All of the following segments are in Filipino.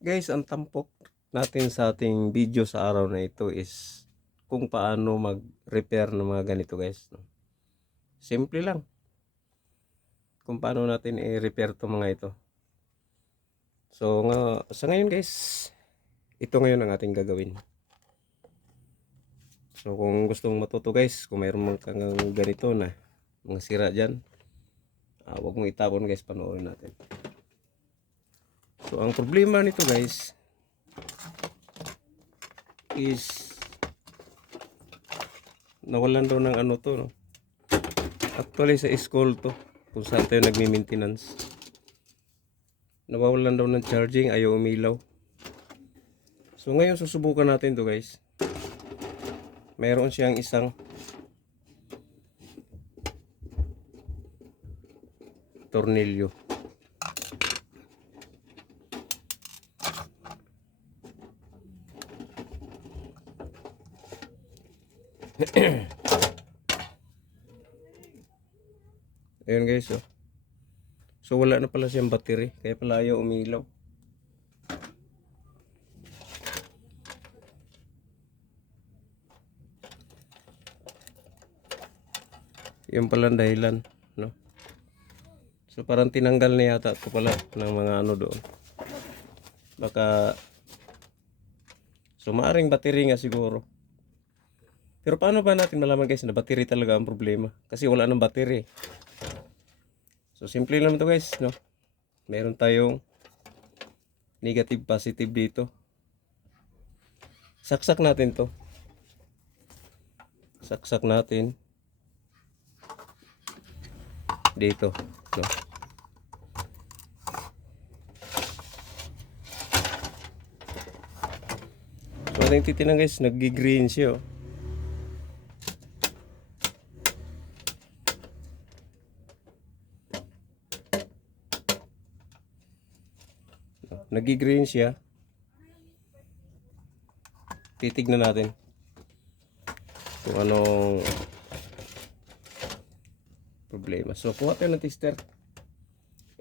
Guys, ang tampok natin sa ating video sa araw na ito is kung paano mag-repair ng mga ganito guys. Simple lang. Kung paano natin i-repair itong mga ito. So, sa ngayon guys, ito ngayon ang ating gagawin. So, kung gusto mong matuto guys, kung mayroon kang ganito na mga sira dyan, huwag mong itapon guys, panoorin natin. So, ang problema nito guys is nawalan daw ng ano to, no? Actually sa school to, kung saan tayo nagmi-maintenance, nawawalan daw ng charging, ayaw umilaw. So ngayon susubukan natin to guys. Mayroon siyang isang tornilyo. Ayun guys, oh. So wala na pala siyang battery, kaya pala ayaw umilaw. Yun pala ang dahilan, no? So parang tinanggal na yata ito pala ng mga ano doon. Baka so maaring battery nga siguro. Pero paano ba natin malaman guys na battery talaga ang problema? Kasi wala nang battery. So simple lang to guys, no? Meron tayong negative positive dito. Saksak natin to. Saksak natin dito, no? So ating titinan guys, nag-green siya, oh. Nag-green siya. Titignan natin kung anong problema. So kuha tayo ng tester.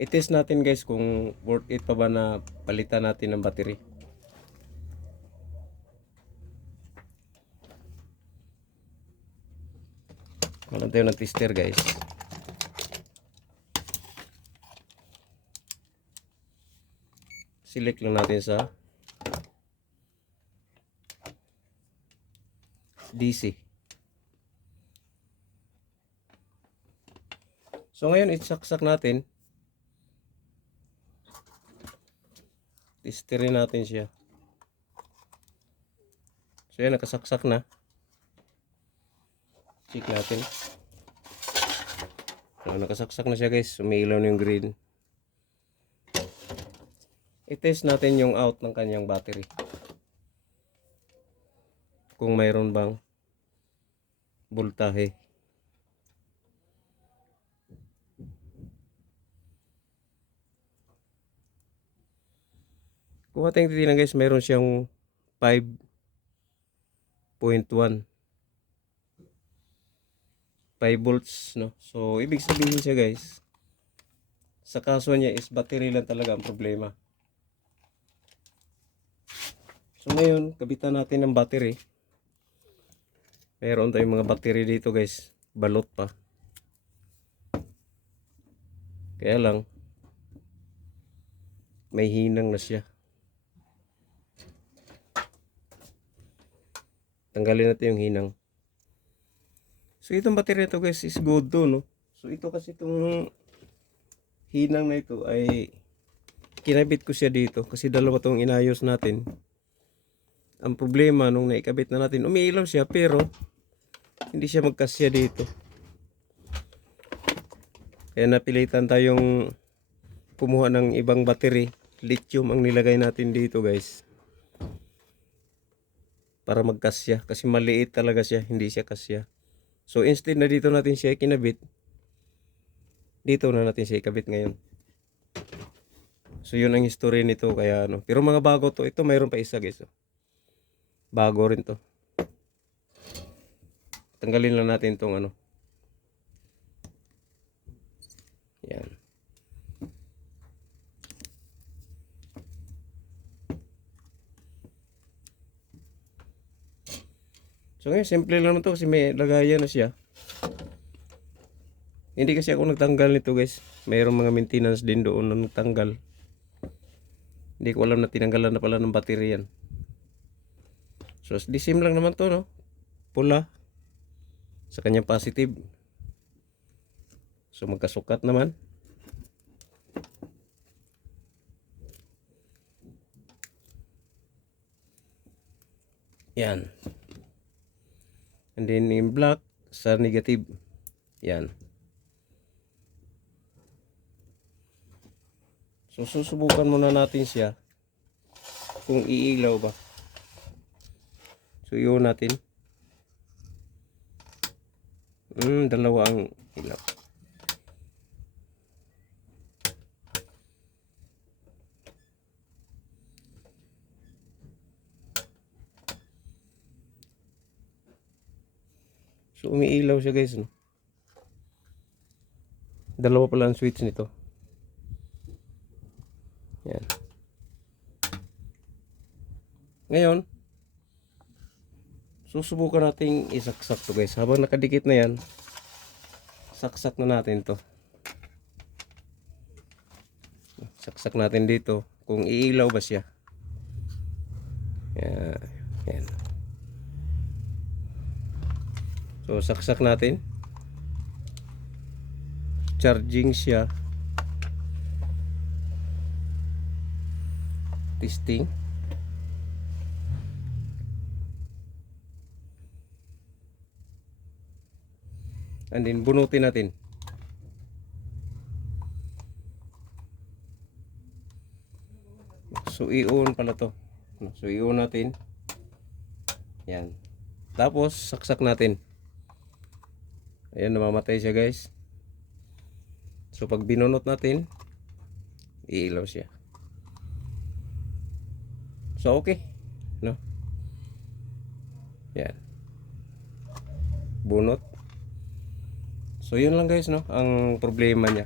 I-test natin guys kung worth it pa ba na palitan natin ng battery. Kuha tayo ng tester guys. Select lang natin sa DC. So ngayon isaksak natin. Testerin natin siya. So yan, nakasaksak na. Check natin. So, nakasaksak na siya guys. Umiilaw na yung green. I-test natin yung out ng kanyang battery. Kung mayroon bang voltahe. Kung ating titignan guys, mayroon siyang 5.1 5 volts, no? So ibig sabihin siya guys, sa kaso niya is battery lang talaga ang problema. So ngayon, kabitan natin ng battery. Mayroon tayong mga battery dito guys, balot pa. Kaya lang may hinang na siya. Tanggalin natin yung hinang. So itong battery na to guys is good to, no? So ito kasi itong hinang na ito ay kinabit ko siya dito kasi dalawa tong inayos natin. Ang problema nung naikabit na natin, umiilaw siya pero hindi siya magkasya dito. Kaya napilitan tayong kumuha ng ibang battery. Lithium ang nilagay natin dito guys, para magkasya kasi maliit talaga siya, hindi siya kasya. So instead na dito natin siya kinabit, dito na natin siya ikabit ngayon. So yun ang history nito, kaya ano. Pero mga bago to, ito mayroon pa isa guys, oh. Bago rin to. Tanggalin lang natin tong ano. Yan. So ngayon, simple lang naman to kasi may lagayan na siya. Hindi kasi ako nagtanggal nito guys. Mayroong mga maintenance din doon na nagtanggal. Hindi ko alam na tinanggalan na pala ng battery yan. So the same lang naman to, no? Pula sa kanyang positive. So magkasukat naman. Yan. And then in black sa negative. Yan. So susubukan muna natin siya kung iilaw ba. So iyon natin. Dalawa ang ilaw. So umiilaw siya guys, no? Dalawa pala ang switch nito. Yan. Ngayon, susubukan nating isaksak to guys. Habang nakadikit na yan, saksak na natin to. Saksak natin dito kung iilaw ba siya. Yan. Yan. So saksak natin. Charging siya. Testing. And then bunutin natin. So i-on pala to. So i-on natin. Yan. Tapos saksak natin. Ayan, namamatay siya guys. So pag binunot natin, iilaw siya. So okay, no? Yan. Bunot. So yun lang guys, no? Ang problema niya,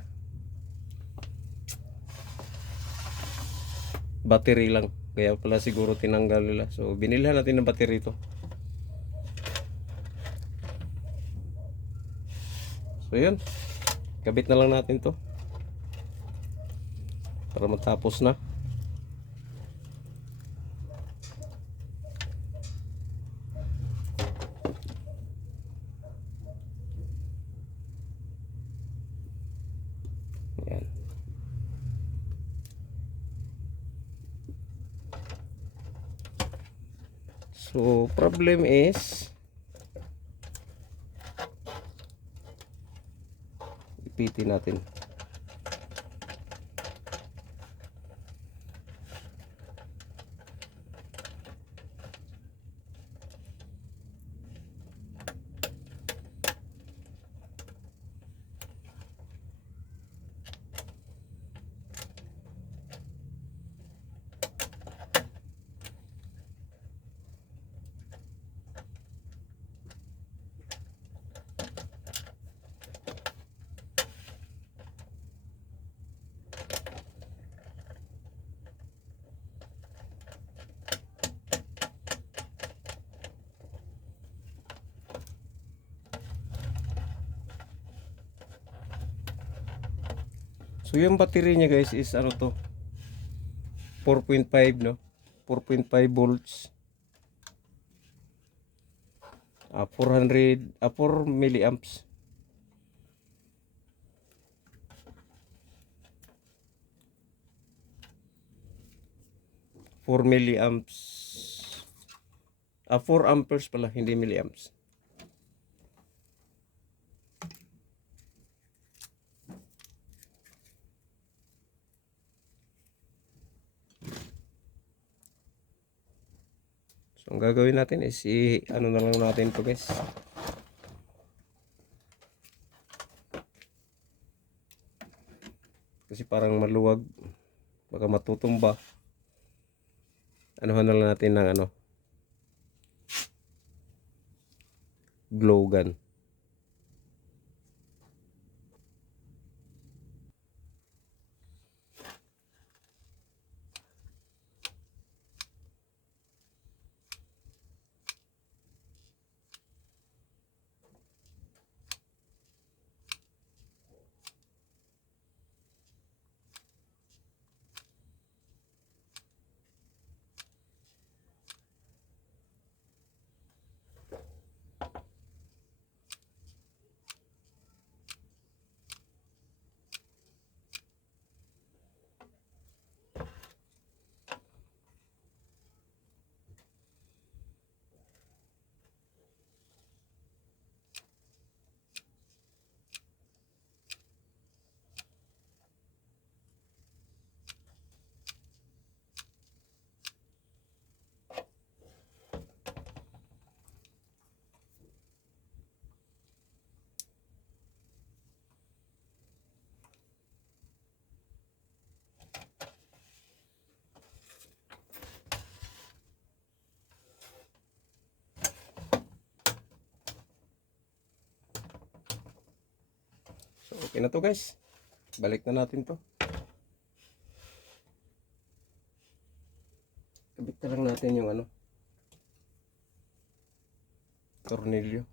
battery lang. Kaya pala siguro tinanggal nila. So binilhan natin ng battery ito. So yun, kabit na lang natin to para matapos na. Yan. So problem is, ipitin natin. So yung battery niya guys is ano to, 4.5, no? 4.5 volts. 4 milliamps. Four milliamps. 4 amperes pala, hindi milliamps. So ang gagawin natin is ano na lang natin to guys. Kasi parang maluwag, baka matutumba. Anuhan na lang natin ng ano, glow gun. Okay na to guys. Balik na natin to. Kabit na lang natin yung ano, tornilyo.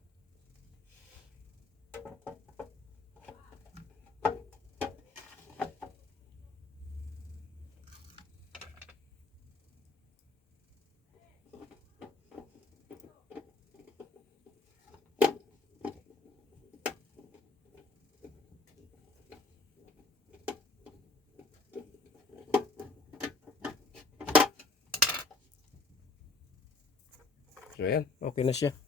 So ayan, okay na siya.